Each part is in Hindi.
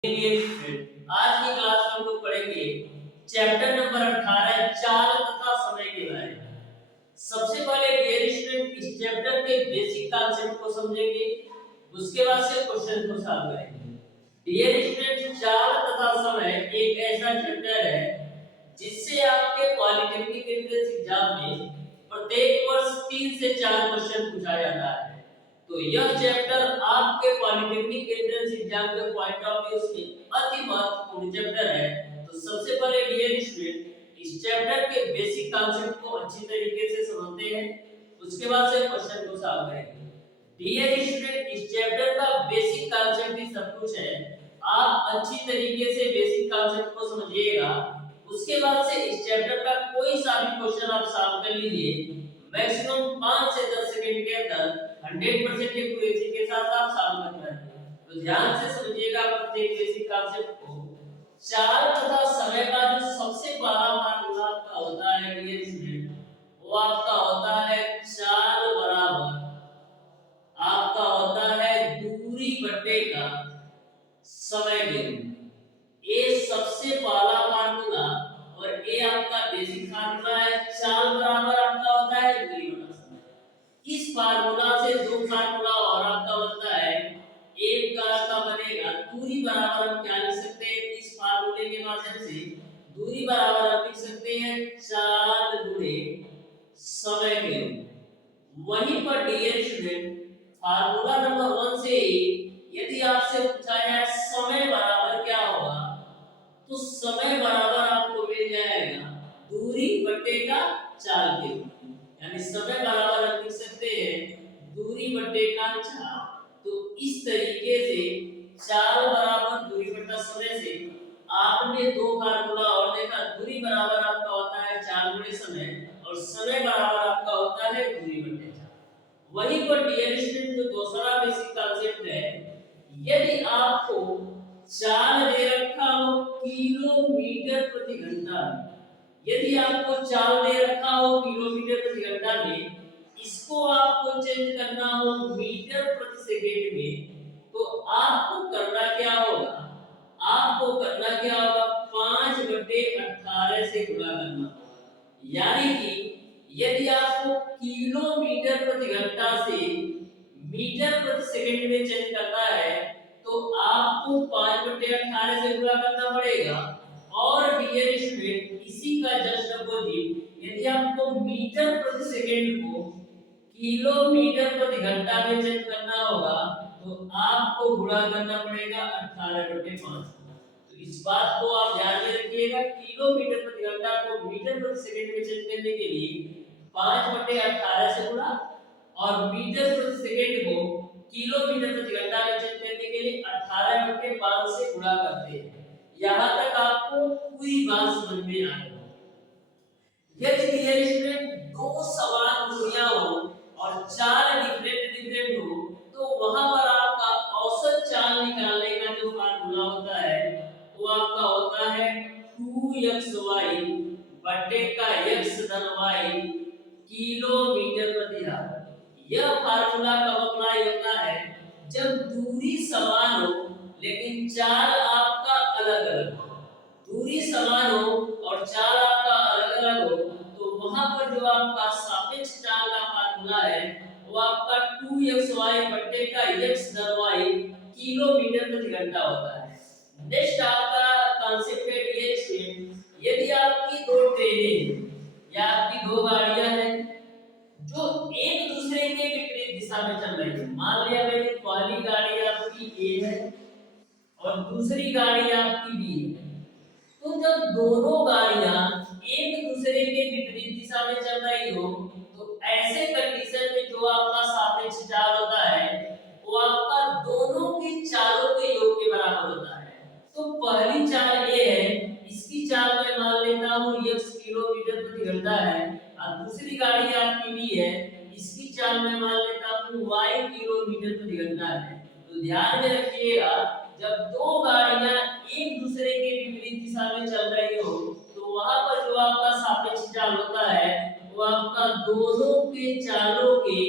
आज की क्लास में हम लोग पढ़ेंगे चैप्टर नंबर 18 चाल तथा समय के बारे में। सबसे पहले डियर स्टूडेंट इस चैप्टर के बेसिक कॉन्सेप्ट को समझेंगे, उसके बाद से क्वेश्चन को सॉल्व करेंगे। डियर स्टूडेंट चाल तथा समय एक ऐसा चैप्टर है जिससे आपके पॉलिटेक्निक एंट्रेंस एग्जाम में प्रत्येक वर्ष 3 से 4 क्वेश्चन पूछा जाता है। तो यह चैप्टर आपके पॉलिटेक्निक एंट्रेंस एग्जाम के पॉइंट ऑफ व्यू से अति महत्वपूर्ण चैप्टर है। तो सबसे पहले डियर स्टूडेंट इस चैप्टर के बेसिक कॉन्सेप्ट को अच्छी तरीके से समझते हैं, उसके बाद से क्वेश्चन को सॉल्व करेंगे। डियर स्टूडेंट इस चैप्टर का बेसिक कॉन्सेप्ट ही सब कुछ है। आप अच्छी तरीके से बेसिक कॉन्सेप्ट को समझिएगा, उसके बाद से इस चैप्टर का कोई सा भी क्वेश्चन आप सॉल्व कर लीजिए, मैक्सिमम 5 से 10 सेकंड के अंदर 100% एक्यूरेसी के साथ आप सॉल्व कर पाएंगे। तो ध्यान से समझिएगा प्रत्येक बेसिक कॉन्सेप्ट को। चाल तथा समय का जो सबसे बड़ा फार्मूला आपका होता है डियर स्टूडेंट, वो आपका होता है चाल बराबर आपका होता है दूरी बटे का समय के रूप। ये सबसे पहला फार्मूला और ये आपका बेसिक फार्मूला है। चाल बराबर आपका होता है दूरी बटा समय। इस फार्मूला से दो फार्मूला और आपका बनता है। एक का आपका बनेगा दूरी बराबर हम क्या लिख सकते हैं, इस फार्मूले के माध्यम से दूरी बराबर हम लिख सकते हैं चाल गुणे समय के रूप। वहीं पर डियर स्टूडेंट फार्मूला नंबर 1 से यदि आपसे पूछा जाए समय बराबर क्या होगा, तो समय बराबर आपको मिल जाएगा दूरी बटे का चाल के रूप। यानी समय बराबर हम लिख सकते हैं दूरी बटे का चाल। तो इस तरीके से चाल बराबर दूरी बटा समय से आपने दो फार्मूला और देखा। दूरी बराबर आपका होता है चाल गुणे समय और समय बराबर आपका होता है दूरी बटे चाल। वहीं पर डियर स्टूडेंट जो दूसरा बेसिक कांसेप्ट है, यदि आपको चाल दे रखा हो किलोमीटर प्रति घंटा, यदि आपको चाल दे रखा हो किलोमीटर प्रति घंटा में, इसको आपको चेंज करना हो मीटर प्रति सेकंड में, तो आपको करना क्या होगा, आपको करना क्या होगा 5/18 से गुणा करना होगा। यानी कि यदि आपको किलोमीटर प्रति घंटा से मीटर प्रति सेकंड में चेंज करना है, तो आपको 5/18 से गुणा करना पड़ेगा। और डियर स्टूडेंट इसी का जस्ट अपोजिट यदि आपको मीटर प्रति सेकंड को किलोमीटर प्रति घंटा में चेंज करना होगा, तो आपको गुणा करना पड़ेगा 18/5। तो इस बात को आप ध्यान में रखिएगा, किलोमीटर प्रति घंटा को मीटर प्रति सेकंड में चेंज करने के लिए 5/18 से गुणा और मीटर प्रति सेकंड को किलोमीटर प्रति घंटा में चेंज करने के लिए 18/5 से गुणा करते हैं। यहाँ तक आपको पूरी बात समझ में आ गई। यदि डियर स्टूडेंट दो समान दूरियां हो और चाल डिफरेंट हो, तो वहां पर आपका औसत चाल निकालने का जो फार्मूला होता है वो आपका होता है 2xy बटे का x धन y किलोमीटर प्रति आवर। यह फार्मूला कब अप्लाई होता है, जब दूरी समान हो लेकिन चाल आपका अलग अलग हो। दूरी समान हो और चाल आपका अलग अलग हो, तो वहां पर जो आपका सापेक्ष चाल का फार्मूला है वो आपका 2xy बटे का x धन y किलोमीटर प्रति घंटा होता है। नेक्स्ट आपका कांसेप्ट है डियर स्टूडेंट, यदि आपकी दो ट्रेनें या आपकी दो गाड़ियां हैं जो एक दूसरे के विपरीत दिशा में चल रही है, मान लिया मेरी पहली गाड़ी आपकी ए है और दूसरी गाड़ी आपकी बी है, तो जब दोनों गाड़ियां एक दूसरे के विपरीत दिशा में चल रही हो, तो ऐसे कंडीशन में जो आपका सापेक्ष चाल होता है वो आपका दोनों की चालों के योग के बराबर होता है। तो पहली चाल ये है, इसकी चाल मैं मान लेता हूं x किलोमीटर प्रति घंटा है, और दूसरी गाड़ी आपकी भी है, इसकी चाल मैं मान लेता हूं y किलोमीटर प्रति घंटा है। तो ध्यान में रखिएगा, जब दो गाड़ियां एक दूसरे के विपरीत दिशा में चल रही हो, तो वहां पर जो आपका सापेक्ष चाल होता है वो आपका दोनों के चालों के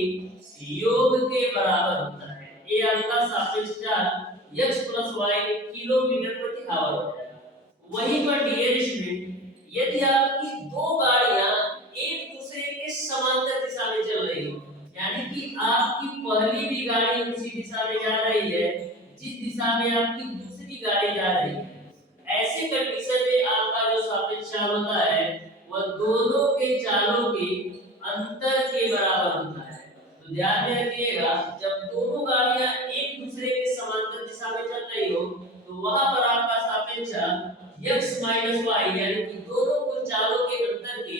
योग के बराबर होता है। ये आपका सापेक्ष चाल x + y किलोमीटर मीटर प्रति आवर हो जाएगा। वहीं पर डियर स्टूडेंट, यदि आपकी दो गाड़ियां एक दूसरे के समांतर दिशा में चल रही हो, यानी कि आपकी पहली भी गाड़ी उसी दिशा में जा रही है जिस दिशा में आपकी दूसरी गाड़ी जा रही है, ऐसे कंडीशन में आपका जो सापेक्ष चाल होता है वह दोनों के चालों के अंतर के बराबर होता है। तो ध्यान में रखिएगा, जब दोनों गाड़ियां एक दूसरे के समांतर दिशा में चल रही हो तो वहां पर आपका सापेक्ष चाल x माइनस y यानी कि दोनों को चालों के अंतर के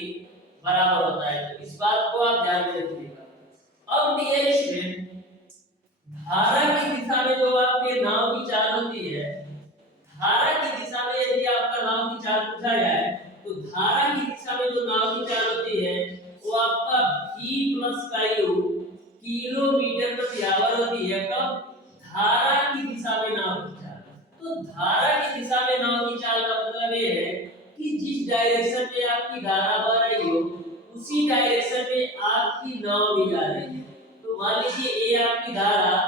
बराबर होता है। तो इस बात को आप ध्यान में रखिएगा। अब डियर स्टूडेंट, धारा की दिशा में जो आपके नाव की चाल होती है, धारा की दिशा में यदि आपका नाव की चाल पूछा जाए तो धारा की दिशा में जो नाव की चाल होती है वो आपका v प्लस का u किलोमीटर प्रति आवर होती है। कब? धारा की दिशा में नाव की चाल। तो धारा की दिशा में नाव की चाल का मतलब ये है कि जिस डायरेक्शन में आपकी धारा बह रही हो उसी डायरेक्शन में आपकी नाव भी जा रही है। तो मान लीजिए ये आपकी धारा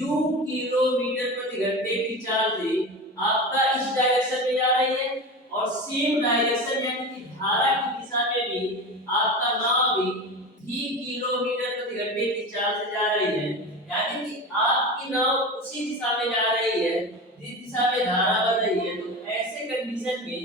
u किलोमीटर प्रति घंटे की चाल से आपका इस डायरेक्शन में जा रही है और सेम डायरेक्शन यानी कि धारा की दिशा में भी आपका नाव भी v किलोमीटर प्रति घंटे की चाल से जा रही है, यानी कि आपकी नाव उसी दिशा में जा रही है जिस दिशा में धारा बह रही है। तो ऐसे कंडीशन में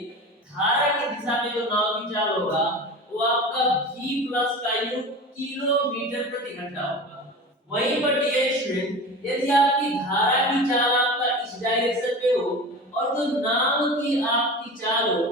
धारा की दिशा में जो नाव की चाल होगा वो आपका v प्लस का u किलोमीटर प्रति घंटा होगा। वहीं पर डियर स्टूडेंट, यदि आपकी धारा की चाल आपका इस डायरेक्शन में हो और जो नाव की आपकी चाल हो,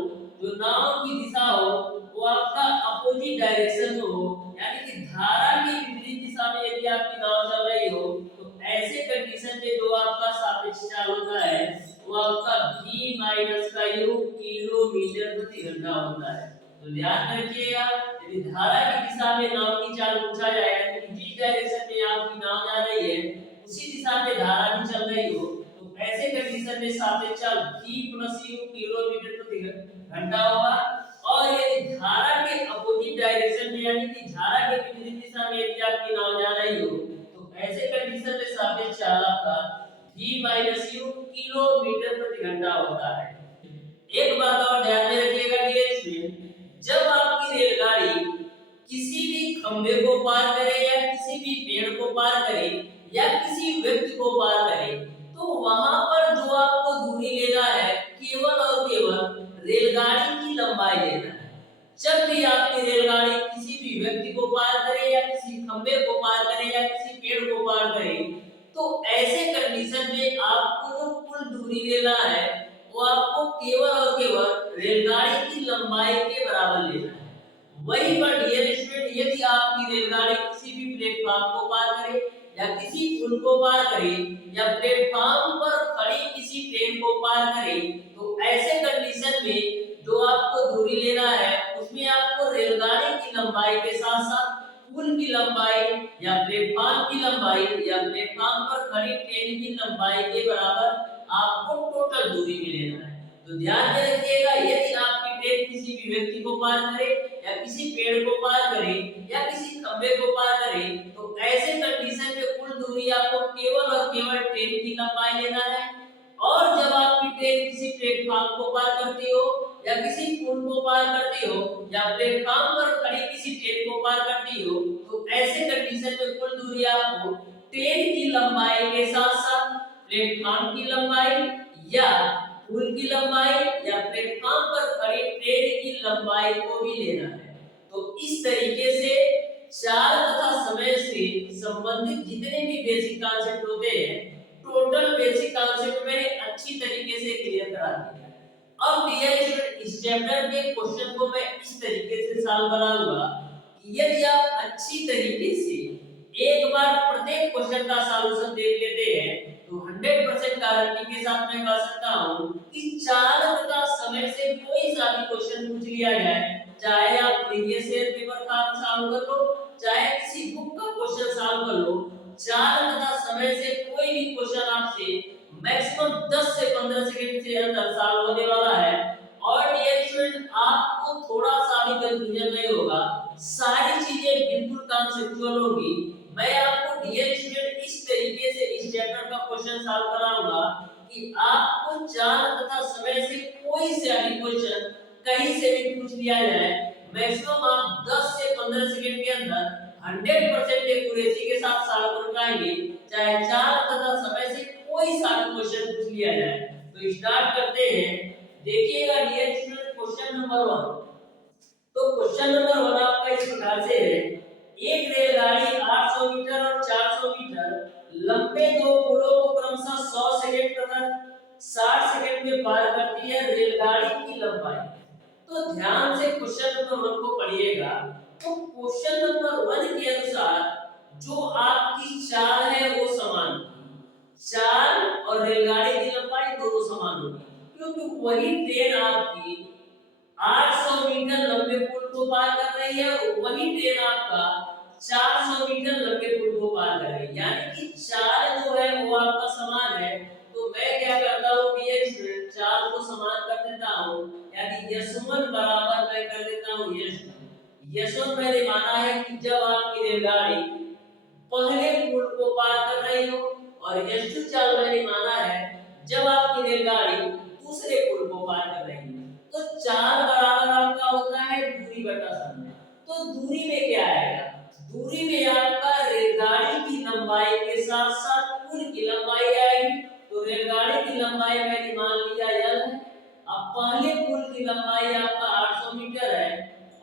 जो नाव की दिशा हो वो आपका अपोजिट डायरेक्शन में हो, यानी कि धारा की विपरीत दिशा में यदि आपकी नाव चल रही हो तो ऐसे कंडीशन में जो आपका सापेक्ष चाल होता है वो आपका v माइनस का u किलोमीटर प्रति घंटा होता है। तो ध्यान रखिएगा, यदि धारा की दिशा में नाव की चाल पूछा जाएगा तो जिस डायरेक्शन में आपकी नाव जा रही है उसी दिशा में धारा भी चल रही हो तो ऐसे कंडीशन में सापेक्ष चाल v प्लस u किलोमीटर प्रति घंटा होगा। और यदि धारा के अपोजिट डायरेक्शन में यानी कि धारा के विपरीत दिशा में यदि आपकी नाव जा रही हो तो ऐसे कंडीशन में सापेक्ष चाल आपका v माइनस u किलोमीटर प्रति घंटा होता है। एक बात और ध्यान में रखिएगा डियर स्टूडेंट, जब आपकी रेलगाड़ी किसी भी खंबे को पार करे या किसी भी पेड़ को पार करे या किसी व्यक्ति को पार करे तो वहां पर जो आपको दूरी लेना है केवल और केवल रेलगाड़ी की लंबाई लेना है। जब भी आपकी रेलगाड़ी किसी भी व्यक्ति को पार करे या किसी खंबे को पार करे या किसी पेड़ को पार करे तो ऐसे कंडीशन में आपको जो कुल दूरी लेना है वो आपको केवल और केवल रेलगाड़ी की लंबाई के बराबर लेना है। वही पर डियर स्टूडेंट, यदि आपकी रेलगाड़ी किसी भी प्लेटफॉर्म को पार करे या किसी पुल को पार करे या प्लेटफॉर्म पर खड़ी किसी ट्रेन को पार करे तो ऐसे कंडीशन में जो आपको दूरी लेना है उसमें आपको रेलगाड़ी की लंबाई के साथ साथ पुल की लंबाई या प्लेटफॉर्म की लंबाई या प्लेटफॉर्म पर खड़ी ट्रेन की लंबाई के बराबर आपको टोटल दूरी में लेना है। तो ध्यान में रखिएगा, यदि आपकी ट्रेन किसी भी व्यक्ति को पार करे या किसी पेड़ को पार करे या किसी खंबे को पार करे तो ऐसे कंडीशन में कुल दूरी आपको केवल और केवल ट्रेन की लंबाई लेना है। और जब आपकी ट्रेन किसी प्लेटफॉर्म को पार करती हो या किसी पुल को पार करती हो या प्लेटफॉर्म पर खड़ी किसी ट्रेन को पार करती हो तो ऐसे कंडीशन में कुल दूरी आपको ट्रेन की लंबाई के साथ साथ प्लेटफॉर्म की लंबाई या पुल की लंबाई या प्लेटफॉर्म पर खड़ी ट्रेन की लंबाई को भी लेना है। तो इस तरीके से चाल तथा समय से संबंधित जितने भी बेसिक कॉन्सेप्ट होते हैं टोटल बेसिक कॉन्सेप्ट मैंने अच्छी तरीके से क्लियर करा दिया है। अब डियर स्टूडेंट, इस चैप्टर के क्वेश्चन को मैं इस तरीके से सॉल्व कराऊंगा कि यदि आप अच्छी तरीके से एक बार प्रत्येक क्वेश्चन का सॉल्यूशन देख लेते हैं तो 100% गारंटी के साथ मैं कह सकता हूं कि चाल तथा समय से कोई सा भी क्वेश्चन पूछ लिया जाए, चाहे आप प्रीवियस ईयर पेपर का सॉल्व कर लो चाहे किसी बुक का क्वेश्चन सॉल्व कर लो, चाल तथा समय से कोई भी क्वेश्चन आपसे मैक्सिमम 10 से 15 सेकंड से अंदर सॉल्व होने वाला है। और डियर स्टूडेंट, आपको थोड़ा सा भी कंफ्यूजन नहीं होगा, सारी चीजें बिल्कुल कॉन्सेप्चुअल होगी। मैं आपको डियर स्टूडेंट इस तरीके से इस चैप्टर का क्वेश्चन सॉल्व कराऊंगा कि आपको चाल कोई से अधिक क्वेश्चन कहीं से भी पूछ लिया जाए, मैक्सिमम आप 10 से 15 सेकंड के अंदर 100% एक्यूरेसी के साथ सॉल्व कर पाएंगे, चाहे चाल तथा समय से कोई सा भी क्वेश्चन पूछ लिया जाए। तो स्टार्ट करते हैं। देखिएगा डियर स्टूडेंट, क्वेश्चन नंबर 1। तो क्वेश्चन नंबर 1 आपका इस प्रकार से है, एक रेलगाड़ी 800 मीटर और 400 मीटर लंबे दो पुलों को क्रमशः 100 सेकंड तथा 60 सेकंड में पार करती है। रेलगाड़ी की लंबाई। तो ध्यान से क्वेश्चन नंबर 1 को पढ़िएगा। तो क्वेश्चन नंबर 1 के अनुसार जो आपकी चाल है वो समान, चाल और रेलगाड़ी की लंबाई दोनों समान होगी, क्योंकि वही ट्रेन आपकी 800 मीटर लंबे पुल को पार कर रही है और वही ट्रेन आपका 400 मीटर लंबे पुल को पार कर रही है, यानी कि चाल जो है वो आपका समान है। तो मैं क्या करता हूँ डियर स्टूडेंट, चाल को समान कर देता हूँ, यानी यशवन बराबर मैं कर देता हूँ यशवन। यशवन मैंने माना है कि जब आपकी रेलगाड़ी पहले पुल को पार कर रही हो, और यशु चाल मैंने माना है जब आपकी रेलगाड़ी दूसरे पुल को पार कर रही है। तो चाल बराबर आपका होता है दूरी बटा समय। तो दूरी में क्या आएगा, दूरी में आपका रेलगाड़ी की लंबाई के साथ साथ पुल की लंबाई आएगी। तो रेलगाड़ी की लंबाई मैंने मान लिया l है। अब पहले पुल की लंबाई आपका 800 मीटर है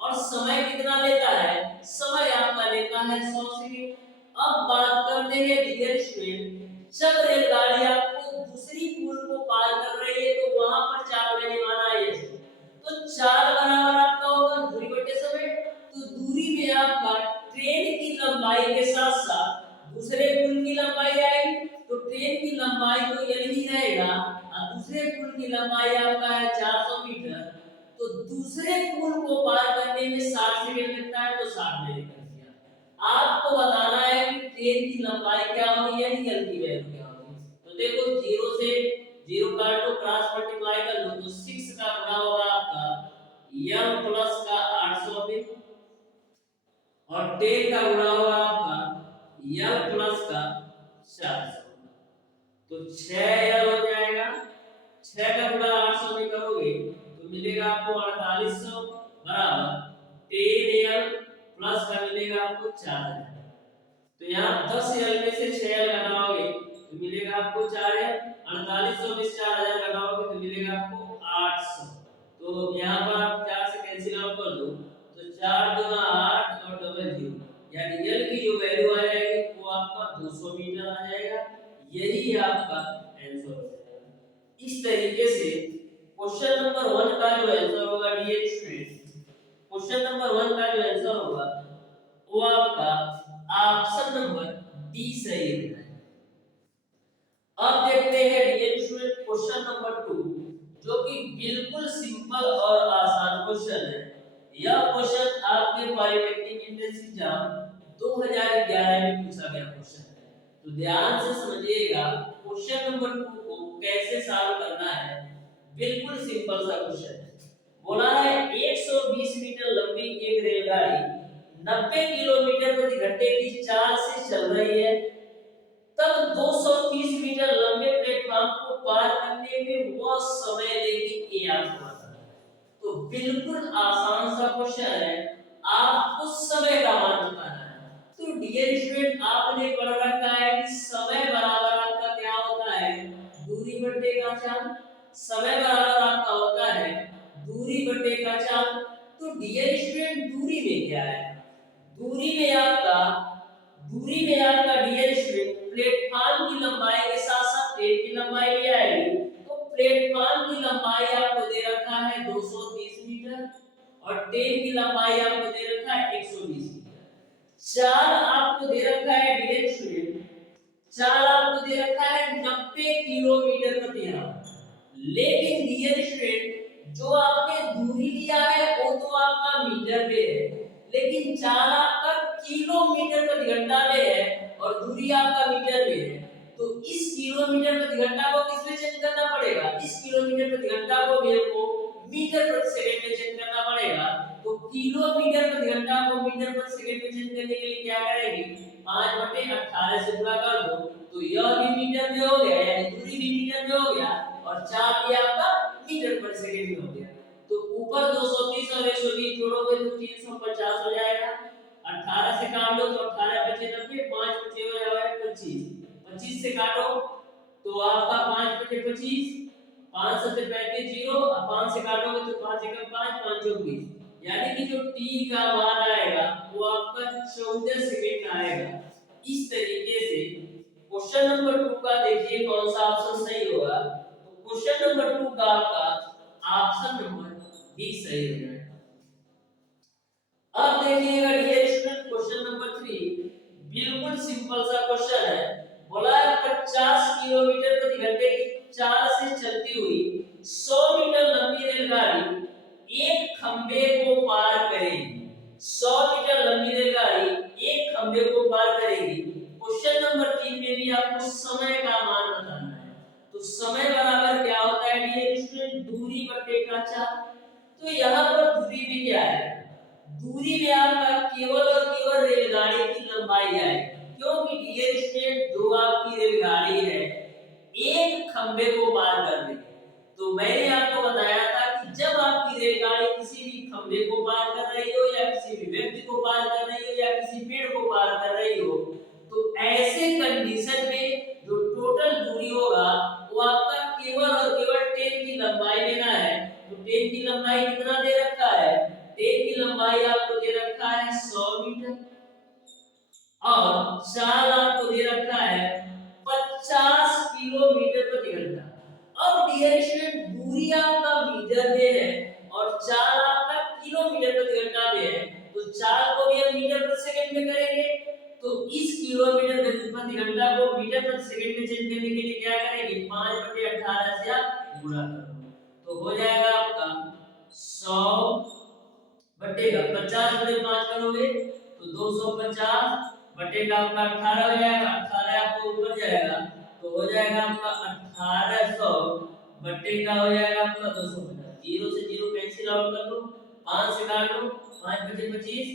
और समय कितना लेता है, समय आपका लेता है 100 सेकंड। अब बात करते हैं डियर स्टूडेंट, जब रेलगाड़ी आपको दूसरी पुल को पार कर रही है तो वहां पर चाल मैंने माना है यश। तो चाल बराबर आपका होगा दूरी बटे समय। तो दूरी में आपका ट्रेन की लंबाई के साथ साथ दूसरे पुल की लंबाई आएगी। तो ट्रेन की लंबाई तो यही रहेगा और दूसरे पुल की लंबाई आपका है 400 मीटर। तो दूसरे पुल को पार करने में 60 सेकंड लगता है, तो 60 मैंने कर दिया। आपको बताना है कि ट्रेन की लंबाई क्या होगी, यानी l की वैल्यू क्या होगी। तो देखो 0 से 0 काट दो, क्रॉस मल्टीप्लाई कर लो, तो 6 का गुणा होगा आपका m प्लस का 800 में, और 10 का गुणा होगा आपका l प्लस का 400। तो 6l हो जाएगा। 6 का गुणा 800 में करोगे तो मिलेगा आपको 4800 बराबर 10l प्लस का मिलेगा आपको 4000। तो यहाँ 10l में से 6l घटाओगे तो मिलेगा आपको 4l। 4800 में 4000 घटाओगे तो मिलेगा आपको 800। तो यहाँ पर आप 4 से कैंसिल आउट कर दो, तो 4 दूना 8 और डबल 0, यानी l की जो वैल्यू आ जाएगी वो आपका 200 मीटर आ जाएगा। यही आपका आंसर हो जाएगा। इस तरीके से क्वेश्चन नंबर 1 का जो आंसर होगा डियर स्टूडेंट, क्वेश्चन नंबर 1 का जो आंसर होगा वो आपका ऑप्शन नंबर डी सही है। अब देखते हैं डियर स्टूडेंट क्वेश्चन नंबर 2, जो कि बिल्कुल सिंपल और आसान क्वेश्चन है। यह क्वेश्चन आपके पॉलिटेक्निक एंट्रेंस एग्जाम 2011 में पूछा गया क्वेश्चन है। तो ध्यान से समझिएगा क्वेश्चन नंबर 2 को कैसे सॉल्व करना है। बिल्कुल सिंपल सा क्वेश्चन है। बोला है 120 मीटर लंबी एक रेलगाड़ी 90 किलोमीटर प्रति घंटे की चाल से चल रही है, तब 230 मीटर लंबे प्लेटफॉर्म को पार करने में वह समय लेगी a आपको बताना है। तो बिल्कुल आसान सा क्वेश्चन है, आपको समय का मान बताना है। तो डियर स्टूडेंट आपने पढ़ रखा है कि समय बराबर आपका क्या होता है, दूरी बटे का चाल। समय बराबर आपका होता है दूरी बटे का चाल। तो डियर स्टूडेंट दूरी में क्या है, दूरी में आपका डियर स्टूडेंट प्लेटफॉर्म की लंबाई के साथ साथ ट्रेन की लंबाई भी आएगी। तो प्लेटफॉर्म की लंबाई आपको दे रखा है 230 मीटर और ट्रेन की लंबाई आपको दे रखा है 120 मीटर। चाल आपको दे रखा है डियर स्टूडेंट, चाल आपको दे रखा है 90 किलोमीटर प्रति आवर। लेकिन डियर स्टूडेंट जो आपने दूरी लिया है वो तो आपका मीटर में है, लेकिन चाल आपका किलोमीटर प्रति घंटा में है और दूरी आपका मीटर में है। तो इस किलोमीटर प्रति घंटा को किसमें चेंज करना पड़ेगा, इस किलोमीटर प्रति घंटा को मेरे को मीटर प्रति सेकंड में चेंज करना पड़ेगा। तो किलोमीटर प्रति घंटा को मीटर प्रति सेकंड में चेंज करने के लिए क्या करेंगे, 5/18 से गुणा कर दो, तो यह भी मीटर में हो गया, यानी दूरी भी मीटर में हो गया और चाल भी आपका मीटर प्रति सेकंड 25, 5 7 35 0, अब 5 से काटोगे तो 5 एकम 5, 5 चौक 20, यानी कि जो टी का मान आएगा वो आपका 14 सेकंड आएगा। इस तरीके से क्वेश्चन नंबर 2 का देखिए कौन सा ऑप्शन सही होगा। तो क्वेश्चन नंबर 2 का आपका ऑप्शन नंबर बी सही हो जाएगा। अब देखिएगा डियर स्टूडेंट क्वेश्चन नंबर 3 बिल्कुल सिंपल सा क्वेश्चन है। बोला है 50 किलोमीटर प्रति घंटे की चाल से चलती हुई 100 मीटर लंबी रेलगाड़ी एक खंबे को पार करेगी। 100 मीटर लंबी रेलगाड़ी एक खंबे को पार करेगी। क्वेश्चन नंबर 3 में भी आपको समय का मान बताना है। तो समय बराबर क्या होता है डियर स्टूडेंट, दूरी बटे का चाल। तो यहाँ पर दूरी में क्या है, दूरी में आपका केवल और केवल रेलगाड़ी की लंबाई है, क्योंकि डियर स्टूडेंट जो आपकी रेलगाड़ी है एक खंबे को पार कर रही है। तो मैंने आपको बताया था कि जब आपकी रेलगाड़ी किसी भी खंबे को पार कर रही हो या किसी भी व्यक्ति को पार कर रही हो या किसी पेड़ को पार कर रही हो, तो ऐसे कंडीशन में जो टोटल दूरी होगा वो आपका केवल और केवल 10 की लंबाई लेना है। तो 10 की लंबाई कितना दे रखा है, 10 की लंबाई आपको दे रखा है 100 मीटर और चाल आपको दे रखा है 50 किलोमीटर प्रति घंटा। अब डियर स्टूडेंट दूरी आपका मीटर में है और चाल आपका किलोमीटर प्रति घंटा में है, तो चाल को भी हम मीटर प्रति सेकंड में करेंगे। तो इस किलोमीटर प्रति घंटा को मीटर प्रति सेकंड में चेंज करने के लिए क्या करेंगे, 5/18 से आप गुणा करो, तो हो जाएगा आपका 100 बटेगा 50/5 करोगे तो 250 बटेगा आपका 18 हो जाएगा। 18 आपको ऊपर जाएगा तो हो जाएगा आपका 1800 बटेगा हो जाएगा आपका 250। 0 से 0 कैंसिल आउट कर दो, 5 से काट लो, 5 बचे 25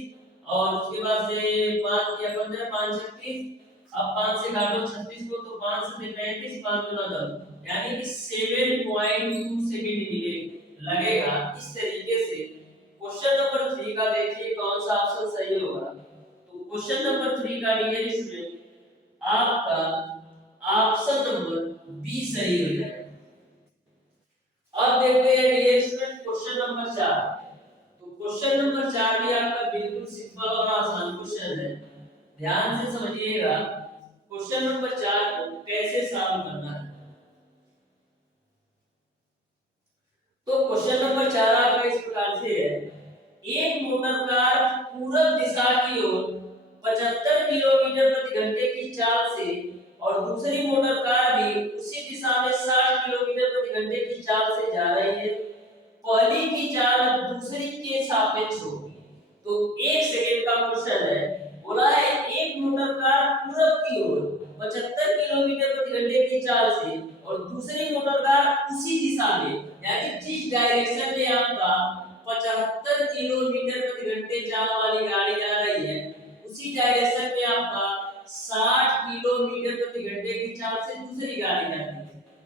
और उसके बाद से 5 या 15 5 36, अब 5 से काटो 36 को तो 5 से 35 5 गुना 10, यानी कि 7.2 सेकंड लगेगा। इस तरीके से क्वेश्चन नंबर 3 का देखिए कौन सा ऑप्शन सही होगा। तो क्वेश्चन नंबर 3 का डियर स्टूडेंट आपका ऑप्शन नंबर बी सही हो जाएगा। अब देखते हैं डियर स्टूडेंट क्वेश्चन नंबर 4। तो क्वेश्चन नंबर 4 भी आपका बिल्कुल सिंपल और आसान क्वेश्चन है, ध्यान से समझिएगा क्वेश्चन नंबर 4 को कैसे सॉल्व करना है। तो क्वेश्चन नंबर 4 आपका इस प्रकार से है, एक मोटर कार पूरब दिशा की ओर 75 किलोमीटर प्रति घंटे की चाल से और दूसरी मोटर कार भी उसी दिशा में 60 किलोमीटर प्रति घंटे की चाल से जा रही है। पहली की चाल दूसरी के सापेक्ष होगी। तो 1 सेकंड का क्वेश्चन है, बोला है एक मोटर कार पूरब की ओर 75 किलोमीटर प्रति घंटे की चाल से और दूसरी मोटर कार उसी दिशा में, यानी जिस डायरेक्शन में आपका 75 किलोमीटर प्रति घंटे चाल वाली गाड़ी जा रही है उसी डायरेक्शन में आपका 60 किलोमीटर प्रति घंटे की चाल से दूसरी गाड़ी जाती है।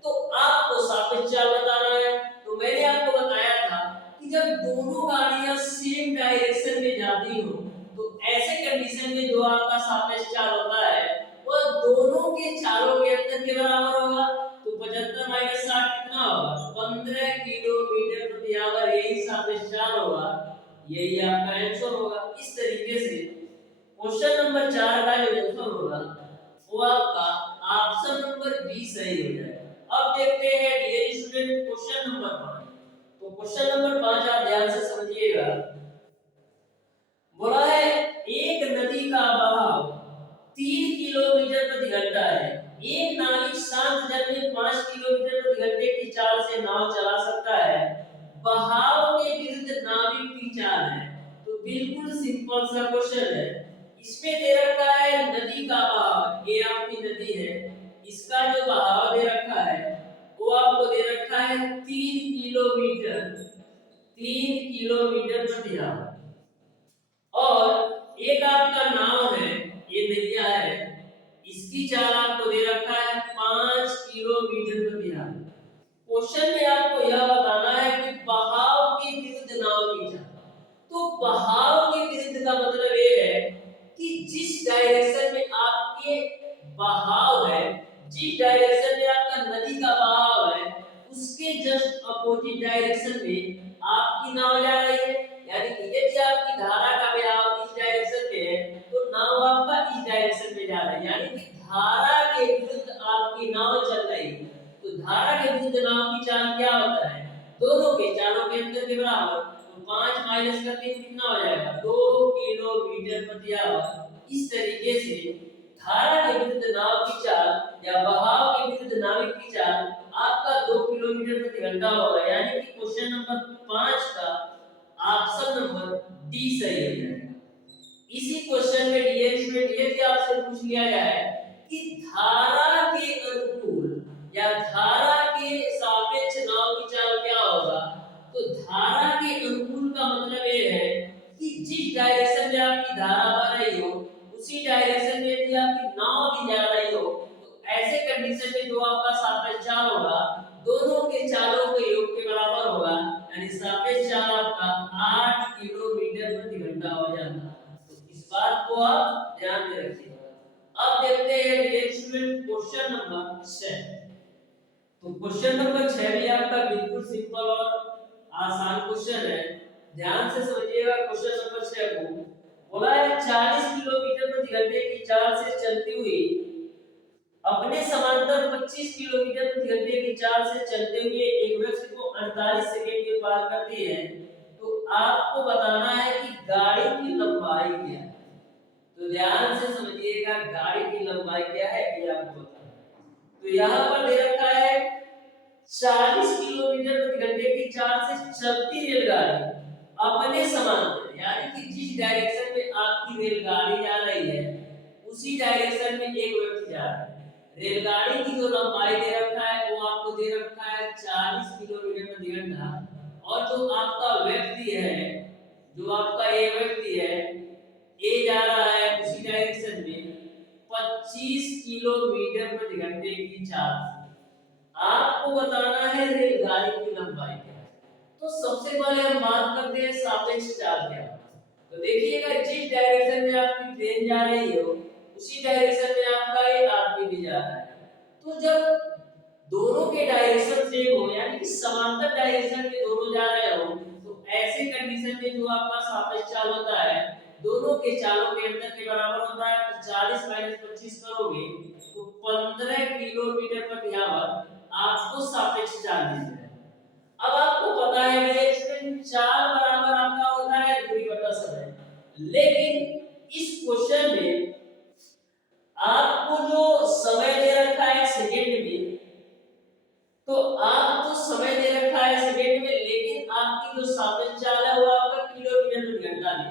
तो आपको सापेक्ष चाल बताना है। तो मैंने आपको बताया था कि जब दोनों गाड़ियां सेम डायरेक्शन में जाती हो तो ऐसे कंडीशन में जो आपका सापेक्ष चाल होता है वह दोनों के चालों के अंतर के बराबर होगा। तो 75 माइनस 60 कितना होगा, 15 किलोमीटर प्रति आवर, यही सापेक्ष चाल होगा, यही आपका आंसर होगा। इस तरीके से क्वेश्चन नंबर 4 का जो आंसर होगा वो आपका ऑप्शन नंबर बी सही हो जाएगा। अब देखते हैं डियर स्टूडेंट क्वेश्चन नंबर 5। तो क्वेश्चन नंबर 5 आप ध्यान से समझिएगा। बोला है एक नदी का बहाव 3 किलोमीटर प्रति घंटा है। एक नाविक शांत जल में 5 किलोमीटर प्रति घंटे की चाल से नाव चला सकता है। बहाव के विरुद्ध नाविक की चाल है। तो बिल्कुल सिंपल सा क्वेश्चन है। इसमें दे रखा है नदी का बहाव, ये आपकी नदी है, इसका जो बहाव दे रखा है वो आपको दे रखा है 3 किलोमीटर प्रति आवर। और एक आपका नाव है, ये नैया है, इसकी चाल आपको दे रखा है 5 किलोमीटर प्रति आवर। क्वेश्चन में आपको यह बताना है कि बहाव के विरुद्ध नाव की चाल। तो बहाव के विरुद्ध का मतलब ये है कि जिस डायरेक्शन में आपके बहाव है, जिस डायरेक्शन में आपका नदी का बहाव है इसके जस्ट अपोजिट डायरेक्शन में आपकी नाव जा रही है, यानी कि यदि आपकी धारा का बहाव इस डायरेक्शन में है तो नाव आपका इस डायरेक्शन में जा रहा है, यानी कि धारा के विरुद्ध आपकी नाव चल रही है। तो धारा के विरुद्ध नाव की चाल क्या होता है, दोनों के चालों के अंतर के बराबर। तो 5 माइनस का 3 कितना हो जाएगा, 2 किलोमीटर प्रति आवर। इस तरीके से धारा के विरुद्ध नाव की चाल या बहाव के विरुद्ध नाविक की चाल आपका 2 किलोमीटर प्रति घंटा होगा, यानी कि क्वेश्चन नंबर 5 का ऑप्शन नंबर डी सही हो जाएगा। इसी क्वेश्चन में डीएच में यदि आपसे पूछ लिया जाए कि धारा के अनुकूल या धारा के सापेक्ष नाव की चाल क्या होगा, तो धारा के अनुकूल का मतलब ये है कि जिस डायरेक्शन में आपकी धारा बह रही हो उसी डायरेक्शन में यदि आपकी नाव भी जा रही हो, तो ऐसे कंडीशन में जो आपका सापेक्ष चाल होगा दोनों के चालों के योग के बराबर होगा, यानी सापेक्ष चाल आपका 8 किलोमीटर प्रति घंटा हो जाता है। तो इस बात को आप ध्यान में रखिएगा। अब देखते हैं नेक्स्ट क्वेश्चन नंबर 6। तो क्वेश्चन नंबर 6 भी आपका बिल्कुल सिंपल और आसान क्वेश्चन है, ध्यान से समझिएगा। क्वेश्चन नंबर 6 को बोला है 40 किलोमीटर प्रति घंटे की चाल से चलती हुई अपने समांतर 25 किलोमीटर प्रति घंटे की चाल से चलते हुए एक व्यक्ति को 48 सेकंड में पार करती है, तो आपको बताना है कि गाड़ी की लंबाई क्या है। तो ध्यान से समझिएगा, गाड़ी की लंबाई क्या है ये आपको बताना है। तो यहाँ पर दे रखा है 40 किलोमीटर प्रति घंटे की चाल से चलती रेलगाड़ी अपने समांतर, यानी कि जिस डायरेक्शन में आपकी रेलगाड़ी जा रही है उसी डायरेक्शन में एक व्यक्ति जा रहा है। रेलगाड़ी की जो लंबाई दे रखा है वो आपको दे रखा है 40 किलोमीटर प्रति घंटा, और जो आपका व्यक्ति है, जो आपका ये व्यक्ति है ए जा रहा है उसी डायरेक्शन में 25 किलोमीटर प्रति घंटे की चाल से। आपको बताना है रेलगाड़ी की लंबाई क्या है। तो सबसे पहले हम बात करते हैं सापेक्ष चाल क्या है। तो देखिएगा, जिस डायरेक्शन में आपकी ट्रेन जा रही हो उसी डायरेक्शन में आपका ये आदमी भी जा रहा है। तो जब दोनों के डायरेक्शन सेम हो, यानी कि समांतर डायरेक्शन में दोनों जा रहे हो, तो ऐसे कंडीशन में जो आपका सापेक्ष चाल होता है दोनों के चालों के अंतर के बराबर होता है। तो 40 माइनस 25 करोगे तो 15 किलोमीटर प्रति आवर आपको सापेक्ष चाल मिल जाएगा। अब आपको पता है रिएक्शन चाल बराबर आपका होता है दूरी बटा समय, लेकिन इस क्वेश्चन में आपको जो समय दे रखा है सेकंड में, तो आपको समय दे रखा है सेकंड में, लेकिन आपकी जो सापेक्ष चाल है वो आपका किलोमीटर प्रति घंटा में।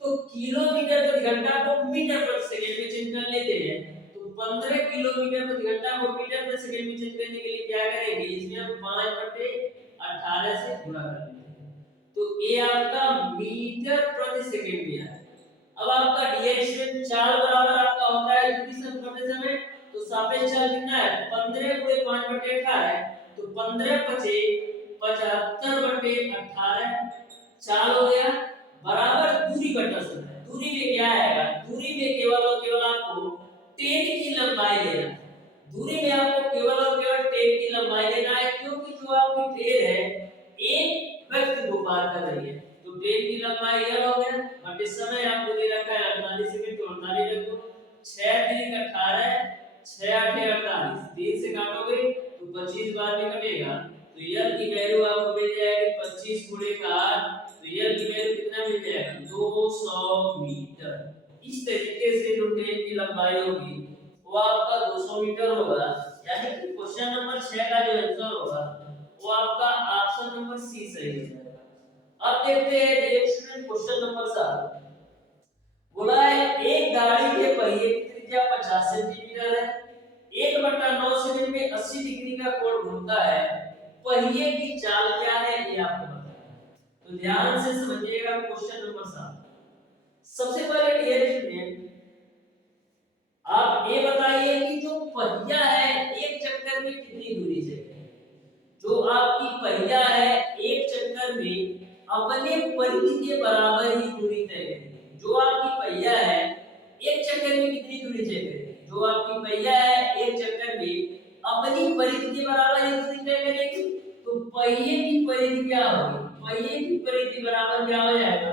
तो किलोमीटर प्रति घंटा को मीटर प्रति सेकंड में चेंज कर लेते हैं। तो 15 किलोमीटर प्रति घंटा को मीटर प्रति सेकंड में चेंज करने के लिए क्या करेंगे, इसमें हम 5/18 से गुणा कर लेते हैं, तो ये आपका मीटर प्रति सेकंड में आया। अब आपका डायरेक्शन चाल बराबर आपका होता है दूरी बटे समय। तो सापेक्ष चाल कितना है 15 × 5/18, तो 15 × 5 = 75/18 चाल हो गया, बराबर दूरी बटा समय। दूरी में क्या आएगा, दूरी में केवल और केवल आपको ट्रेन की लंबाई लेना है। दूरी में आपको केवल और केवल ट्रेन की लंबाई लेना है, क्योंकि जो आपकी ट्रेन है एक व्यक्ति को पार कर रही है। तो ट्रेन की लंबाई यह हो गया बटे समय आपको दे रखा है 48 सेकंड, तो 48 रख दो। 6 × 3 = 18, 6 × 8 = 48, 3 से काटोगे तो 25 बार में कटेगा। तो यल की वैल्यू आपको मिल जाएगी 25 × 8, तो यल की वैल्यू कितना मिल जाएगा 200 मीटर। इस तरीके से जो ट्रेन की लंबाई होगी वो आपका 200 मीटर होगा, यानी कि क्वेश्चन नंबर 6 का जो आंसर होगा वो आपका ऑप्शन नंबर सी सही हो जाएगा। अब देखते हैं नेक्स्ट क्वेश्चन नंबर 7। बोला है एक गाड़ी के पहिए की त्रिज्या 50 सेंटीमीटर है, 1/9 सेकंड में 80 डिग्री का कोण घूमता है, पहिए की चाल क्या है ये आपको बताना है। तो ध्यान से समझिएगा क्वेश्चन नंबर 7। सबसे पहले डियर स्टूडेंट आप ये बताइए कि जो पहिया है एक चक्कर में कितनी दूरी चलेगी। जो आपकी पहिया है एक चक्कर में अपने परिधि के बराबर ही दूरी तय करेगी। जो आपकी पहिया है एक चक्कर में कितनी दूरी तय करेगी, जो आपकी पहिया है एक चक्कर में अपनी परिधि के बराबर ही दूरी तय करेगी। तो पहिए की परिधि क्या होगी, पहिए की परिधि बराबर क्या हो जाएगा,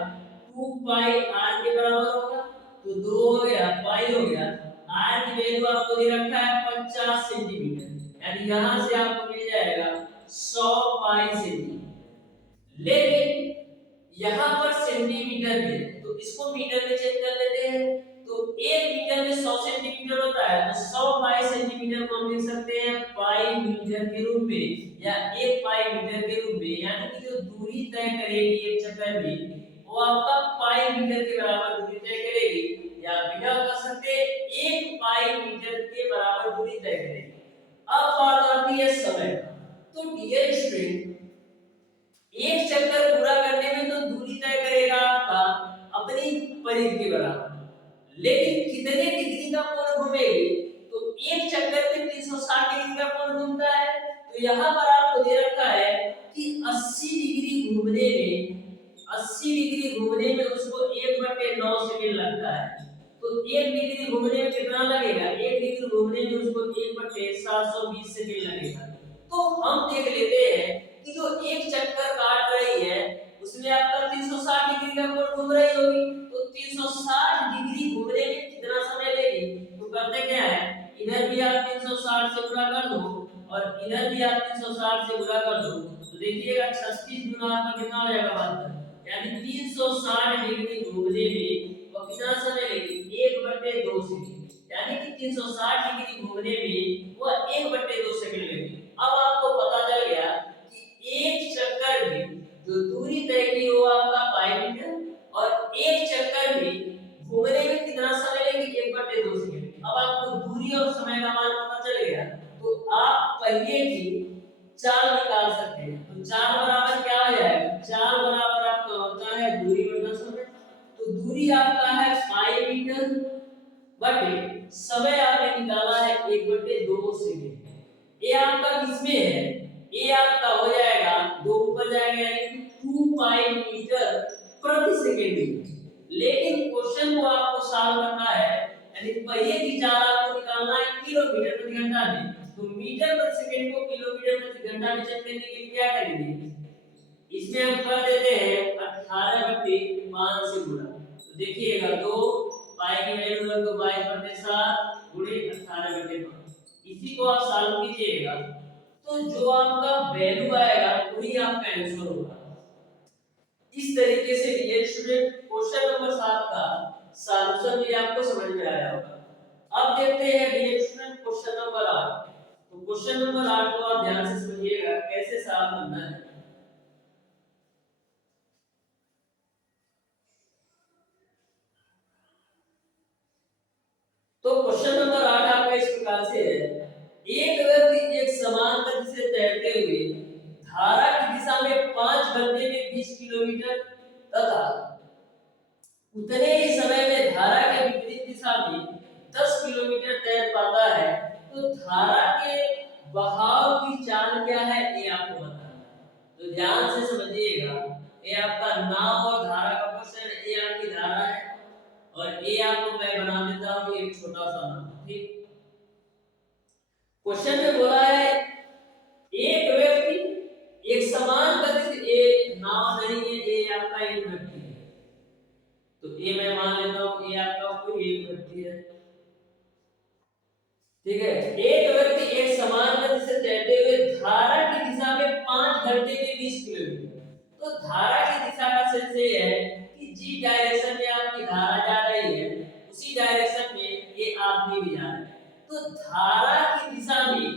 2 पाई आर के बराबर होगा। तो 2 हो गया, पाई हो गया, आर की वैल्यू आपको दे रखा है 50 सेंटीमीटर, यानी यहां से आपको मिल जाएगा 100 पाई सेंटीमीटर। लेकिन यहाँ पर सेंटीमीटर है तो इसको मीटर में चेंज कर लेते हैं। तो 1 मीटर में 100 सेंटीमीटर होता है, तो 100 पाई सेंटीमीटर को हम लिख सकते हैं पाई मीटर के रूप में, या 1 पाई मीटर के रूप में, यानी कि जो दूरी तय करेगी एक चक्कर में वो आपका पाई मीटर के बराबर दूरी तय करेगी, या बिना कर सकते 1 पाई मीटर के बराबर दूरी तय करेगी। अब बात आती है समय। तो डियर स्टूडेंट, एक चक्कर पूरा करने में तो दूरी तय करेगा आपका अपनी परिधि के बराबर, लेकिन कितने डिग्री का कोण घूमेगी, तो एक चक्कर में 360 डिग्री का कोण घूमता है। तो यहाँ पर आपको दे रखा है कि 80 डिग्री घूमने में, 80 डिग्री घूमने में उसको 1/9 सेकंड लगता है। तो 1 डिग्री घूमने में कितना लगेगा, 1 डिग्री घूमने में उसको 1/720 सेकंड लगेगा। तो हम देख लेते हैं कि जो एक चक्कर काट रही है उसमें आपका 360 डिग्री का कोण घूम रही होगी, तो 360 डिग्री घूमने में कितना समय लेगी। तो करते क्या है, इधर भी आप 360 से गुणा कर दो और इधर भी आप 360 से गुणा कर दो, तो देखिएगा 36 गुना आपका कितना हो जाएगा 72, यानी 360 डिग्री घूमने में वो कितना समय लेगी, 1/2 सेकंड, यानी कि 360 डिग्री घूमने में वो 1/2 सेकंड लेगी। अब आपको पता चल गया कि एक चक्कर में जो दूरी तय की वो आपका पाई मीटर, और एक चक्कर में घूमने में कितना समय लेगी, 1/2 सेकंड। अब आपको दूरी और समय का मान पता चल गया, तो आप पहिए की चाल निकाल सकते हैं। तो चाल बराबर क्या हो जाएगा, चाल बराबर आपका होता है दूरी बटा समय। तो दूरी आपका है पाई मीटर बटे समय आपने निकाला है 1/2 सेकंड। ये आपका किसमें है, ये आपका हो जाएगा 2 ऊपर जाएगा, यानी 2 पाई मीटर प्रति सेकंड। लेकिन क्वेश्चन को आपको सॉल्व करना है, यानी पहिए की चाल आपको निकालना है किलोमीटर प्रति घंटा में। तो मीटर प्रति सेकंड को किलोमीटर प्रति घंटा में चेंज करने के लिए क्या करेंगे, इसमें हम कर देते हैं 18/5 से गुणा। तो देखिएगा 2 पाई की वैल्यू रख दो 22/7 गुणे 18/5, इसी को आप सॉल्व कीजिएगा तो जो आपका वैल्यू आएगा वही आपका आंसर होगा। इस तरीके से डियर स्टूडेंट क्वेश्चन नंबर 7 का सॉल्यूशन भी आपको समझ में आया होगा। अब देखते हैं डियर स्टूडेंट क्वेश्चन नंबर 8। तो क्वेश्चन नंबर 8 को आप ध्यान से समझिएगा कैसे सॉल्व करना है। तो क्वेश्चन नंबर 8 आपका इस प्रकार से है, एक व्यक्ति एक समान गति से तैरते हुए धारा की दिशा में 5 घंटे में 20 किलोमीटर तथा उतने ही समय में धारा के विपरीत दिशा में 10 किलोमीटर तैर पाता है, तो धारा के बहाव की चाल क्या है ये आपको बताना है। तो ध्यान से समझिएगा, ये आपका नाव और धारा का क्वेश्चन है। ये आपकी धारा है और ये आपको मैं बना देता हूं एक छोटा सा नाम। ठीक, क्वेश्चन में बोला है एक व्यक्ति एक समान गति से, एक नाव नहीं है, ये आपका एक व्यक्ति है, तो ये मैं मान लेता हूं ये आपका कोई एक व्यक्ति है। ठीक है, एक व्यक्ति एक समान गति से तैरते हुए धारा की दिशा में 5 घंटे में 20 किलोमीटर। तो धारा की दिशा का सेंस ये है कि जी डायरेक्शन में आपकी धारा जा रही है उसी डायरेक्शन में ये आदमी भी जा रहा है। तो धारा की दिशा में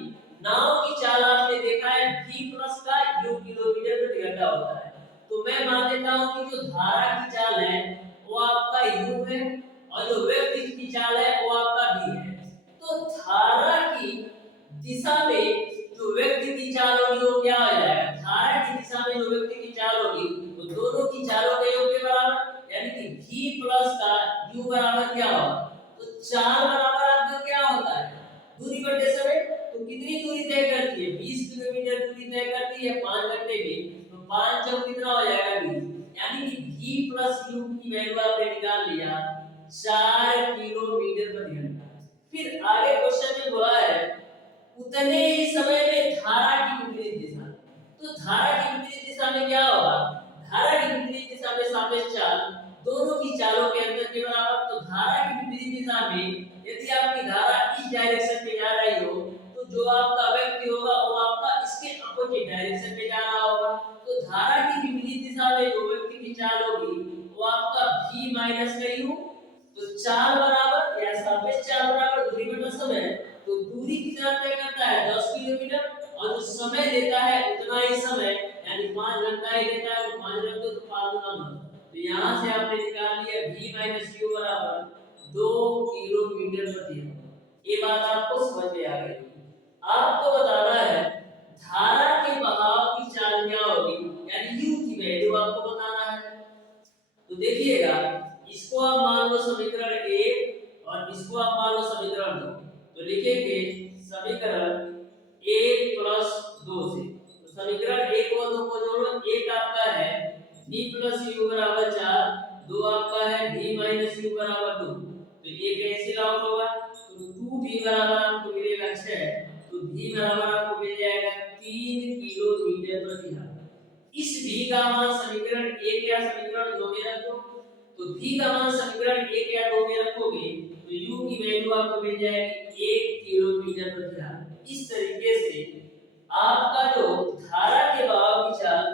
नाव की चाल आपने देखा है v प्लस का u किलोमीटर प्रति घंटा होता है। तो मैं मान लेता हूं कि जो धारा की चाल है वो आपका u है और जो व्यक्ति की चाल है वो आपका v है। तो धारा की दिशा में जो व्यक्ति की चाल होगी वो क्या हो जाएगा, धारा की दिशा में जो व्यक्ति की चाल होगी वो दोनों की चालों के योग के बराबर, यानी कि v प्लस का u बराबर क्या होगा, तो चाल बराबर आपका क्या होता है दूरी बटे समय। तो कितनी दूरी तय करती है, 20 किलोमीटर दूरी तय करती है 5 घंटे में। तो 5 जब कितना हो जाएगा 20, यानी कि v प्लस u की वैल्यू आपने निकाल लिया 4 किलोमीटर प्रति घंटा। फिर आगे क्वेश्चन में बोला है उतने ही समय में धारा की विपरीत दिशा। तो धारा की विपरीत दिशा में क्या होगा, धारा की विपरीत दिशा में सापेक्ष चाल दोनों की चालों के अंतर के बराबर। तो धारा की विपरीत दिशा में यदि आपकी धारा इस डायरेक्शन में जा रही हो तो जो आपका व्यक्ति होगा वो आपका इसके अपोजिट डायरेक्शन में जा रहा होगा। तो धारा की विपरीत दिशा में जो व्यक्ति की चाल होगी वो आपका v माइनस u। तो चाल बराबर या सापेक्ष चाल बराबर दूरी बटा समय। तो दूरी कितना तय करता है 10 किलोमीटर और जो समय लेता है उतना ही समय यानी 5 घंटा ही लेता है। तो 5 रख दो तो 5 गुना 9। तो यहाँ से आपने निकाल लिया v - u बराबर 2 किलोमीटर प्रति घंटा। ये बात आपको समझ में आ गई। आपको बताना है धारा के बहाव की चाल क्या होगी यानी u की वैल्यू आपको बताना है। तो देखिएगा इसको आप मान लो समीकरण 1 और इसको आप मान लो समीकरण 2। तो लिखेंगे समीकरण 1 + 2 से। तो समीकरण 1 और 2 को जोड़ो। 1 आपका है v + u बराबर 4, 2 आपका है v - u बराबर 2। तो ये कैंसिल आउट होगा तो 2v बराबर आपको मिलेगा 6। तो v बराबर आपको मिल जाएगा 3 किलोमीटर प्रति घंटा। इस v का मान समीकरण 1 या समीकरण 2 में रखो। तो v का मान समीकरण 1 या 2 में रखोगे तो u की वैल्यू आपको मिल जाएगी 1 किलोमीटर प्रति घंटा। इस तरीके से आपका जो धारा के बहाव की चाल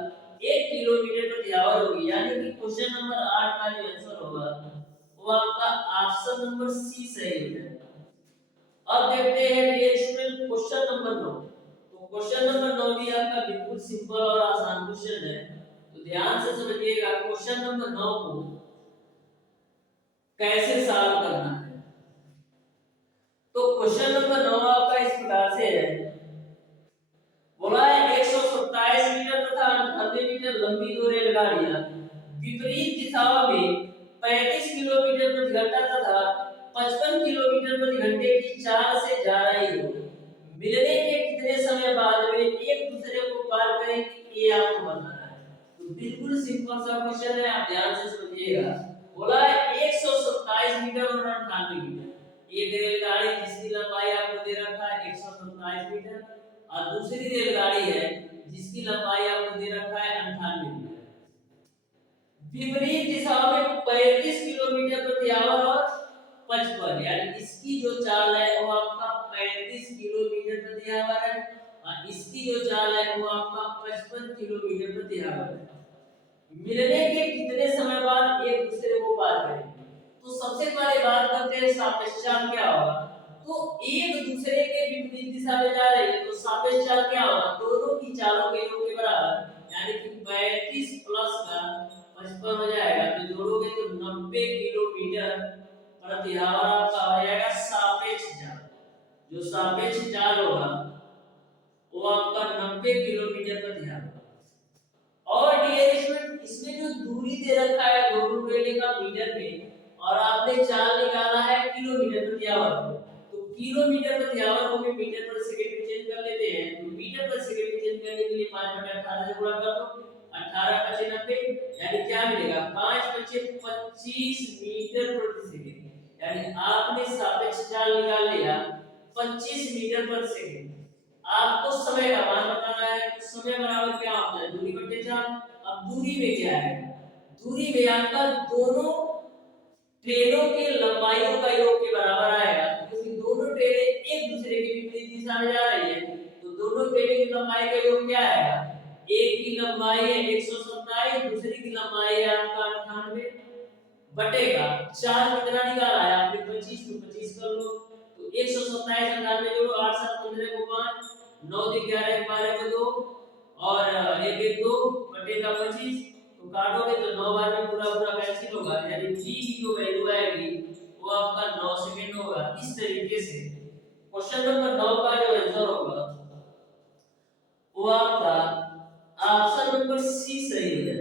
1 किलोमीटर प्रति आवर होगी। यानी कि क्वेश्चन नंबर 8 का जो आंसर होगा वो आपका ऑप्शन नंबर सी सही हो जाएगा। अब देखते हैं डियर स्टूडेंट क्वेश्चन नंबर 9। तो क्वेश्चन नंबर 9 भी आपका बिल्कुल सिंपल और आसान क्वेश्चन है। तो ध्यान से समझिएगा क्वेश्चन नंबर 9 को कैसे सॉल्व करना है। तो क्वेश्चन नंबर 9 आपका इस प्रकार से है। बोला है 127 मीटर तथा 98 मीटर लंबी दो रेलगाड़ियां विपरीत दिशाओं में 35 किलोमीटर प्रति घंटा तथा 55 किलोमीटर प्रति घंटे की चाल से जा रही हो। मिलने के कितने समय बाद वे एक दूसरे को पार करेंगे ये आपको बताना है। तो बिल्कुल सिंपल सा क्वेश्चन है, आप ध्यान से समझिएगा। बोला है 127 मीटर और 98 मीटर। एक रेलगाड़ी जिसकी लंबाई आपको दे रखा है 127 मीटर और दूसरी रेलगाड़ी है जिसकी लंबाई आपको दे रखा है 98 मीटर। विपरीत दिशाओं में 35 किलोमीटर प्रति आवर और 55 यानी इसकी जो चाल है वो आपका 35 किलोमीटर प्रति आवर है और इसकी जो चाल है वो आपका 55 किलोमीटर प्रति आवर है। मिलने के कितने समय बाद एक दूसरे को पार करेंगे। तो सबसे पहले बात करते हैं सापेक्ष चाल क्या होगा। तो एक दूसरे के विपरीत दिशा में जा रहे हैं तो सापेक्ष चाल क्या होगा, दोनों की चालों के योग के बराबर यानी कि 35 प्लस का 55 हो जाएगा। तो जोड़ोगे तो 90 किलोमीटर प्रति आवर आपका हो जाएगा सापेक्ष चाल। जो सापेक्ष चाल होगा वो आपका 90 किलोमीटर प्रति आवर। और डियर स्टूडेंट इसमें जो दूरी दे रखा है दोनों रेलवे का मीटर में और आपने चाल निकाला है किलोमीटर प्रति आवर। तो किलोमीटर प्रति आवर को भी मीटर पर सेकंड में चेंज कर लेते हैं। तो मीटर पर सेकंड में चेंज करने के लिए 5/18 से गुणा कर दो। 18 × 90 यानी क्या मिलेगा 5 × 25 मीटर प्रति सेकंड। यानी आपने सापेक्ष चाल निकाल लिया 25 मीटर प्रति सेकंड। आपको समय का मान बताना है। तो समय बराबर क्या होता है दूरी बटे चाल। अब दूरी में क्या है, दूरी में आपका दोनों ट्रेनों के लंबाइयों का योग के बराबर आएगा क्योंकि दोनों ट्रेनें एक दूसरे के विपरीत दिशा में जा रही है। तो दोनों ट्रेनों की लंबाई का योग क्या आएगा, एक की लंबाई है 127, दूसरी की लंबाई है आपका 98 बटेगा 4 कितना निकाला है आपने 25 तो 25 कर लो। तो 127 98 जोड़ो 8 7 15 को 5 9 × 11 12 को 2 और 1 1 2 बटेगा 25। तो काटोगे तो 9 बार में पूरा पूरा कैंसिल होगा यानी t की जो वैल्यू आएगी वो आपका 9 सेकंड होगा। इस तरीके से क्वेश्चन नंबर 9 का जो आंसर होगा वो आपका ऑप्शन नंबर सी सही है।